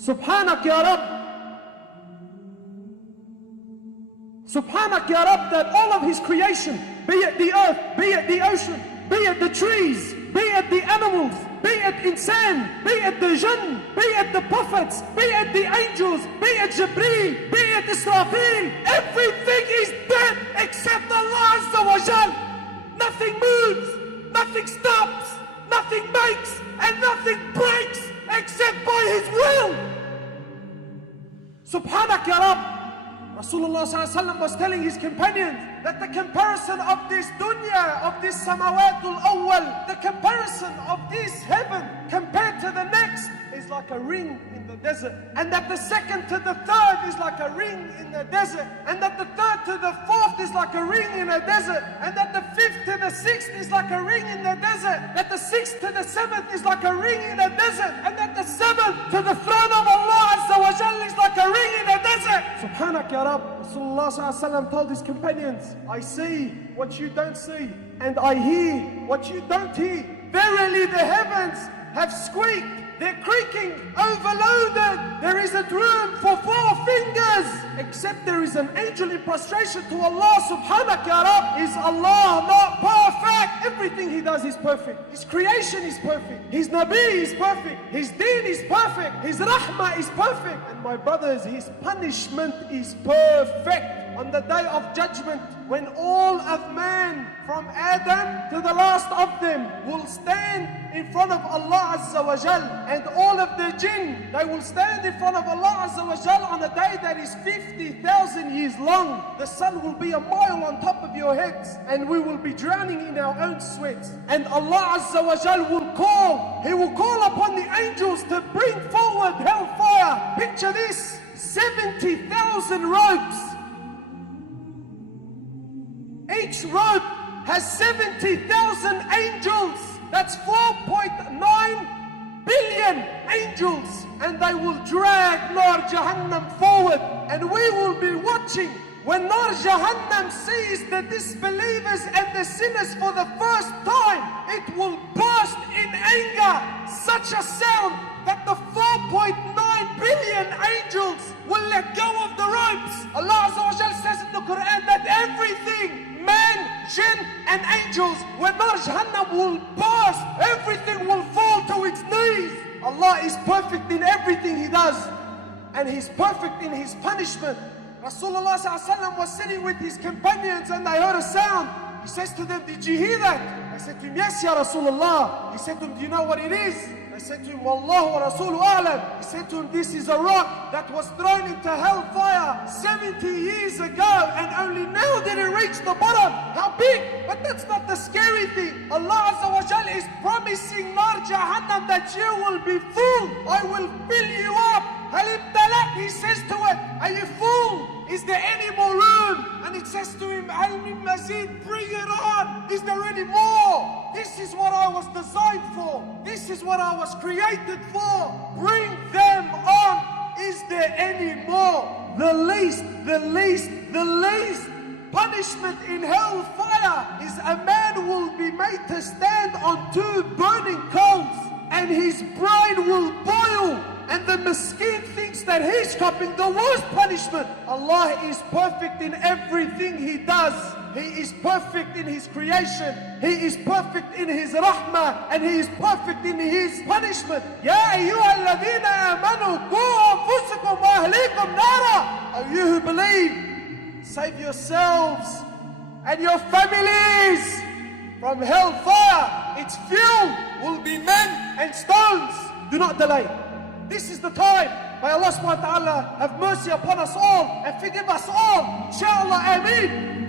Subhanak ya Rabb. Subhanak ya Rabb, that all of his creation, be it the earth, be it the ocean, be it the trees, be it the animals, be it insan, be it the jinn, be it the prophets, be it the angels, be it Jibreel, be it Israfil, everything is dead except Allah Azza wa Jal. Nothing moves, nothing stops, nothing makes, and nothing breaks except by His will. Subhanak ya Rabb. Rasulullah ﷺ was telling his companions that the comparison of this dunya, of this samawatul awwal, the comparison of this heaven compared to the next is like a ring in the desert. And that the second to the third is like a ring in the desert. And that the third to the fourth is like a ring in a desert. And that the fifth to the sixth is like a ring in the desert. That the sixth to the seventh is like a ring in a desert. And that the seventh to the throne of Allah Azza wa Jalla is like a ring in a desert. Subhanak ya Rabb. Rasulullah ﷺ told his companions, I see what you don't see, and I hear what you don't hear. Verily the heavens have squeaked, they're creaking, overloaded. There isn't room for 4 fingers, except there is an angel in prostration to Allah. Subhanak ya Rabb. Is Allah not perfect? Everything He does is perfect. His creation is perfect. His Nabi is perfect. His deen is perfect. His rahmah is perfect. And my brothers, His punishment is perfect. On the day of judgment, when all of man, from Adam to the last of them, will stand in front of Allah Azza wa Jal, and all of the jinn, they will stand in front of Allah Azza wa Jal on a day that is 50,000 years long. The sun will be a mile on top of your heads, and we will be drowning in our own sweat. And Allah Azza wa Jal will call, He will call upon the angels to bring forward hellfire. Picture this, 70,000 ropes. Each rope has 70,000 angels. That's 4.9 billion angels. And they will drag Nar Jahannam forward. And we will be watching. When Nar Jahannam sees the disbelievers and the sinners for the first time, it will burst in anger. Such a sound that the 4.9 billion angels will let go of the ropes. Allah Azza wa Jal says in the Quran that everything, man, jinn and angels, when Nar Jahannam will burst, everything will fall to its knees. Allah is perfect in everything He does, and He's perfect in His punishment. Rasulullah ﷺ was sitting with his companions and they heard a sound. He says to them, did you hear that? They said to him, yes, Ya Rasulullah. He said to them, do you know what it is? They said to him, Wallahu wa Rasulu a'lam. He said to him, this is a rock that was thrown into hellfire 70 years ago, and only now did it reach the bottom. How big? But that's not the scary thing. Allah Azza wa Jal is promising Nar Jahannam that you will be full. I will fill you up. He says to it, are you full? Is there any more room? And it says to him, Al min mazid, bring it on. Is there any more? This is what I was designed for. This is what I was created for. Bring them on. Is there any more? The least punishment in hellfire is a man will be made to stand on 2 burning coals, and his brain will boil. And the miskin thinks that he's copying the worst punishment. Allah is perfect in everything He does. He is perfect in His creation. He is perfect in His rahmah. And He is perfect in His punishment. Ya ayyuhalladhina amanu, qu anfusakum wa ahlikum nara. O you who believe, save yourselves and your families from hellfire. Its fuel will be men and stones. Do not delay. This is the time. May Allah subhanahu wa ta'ala have mercy upon us all and forgive us all. Inshallah, ameen.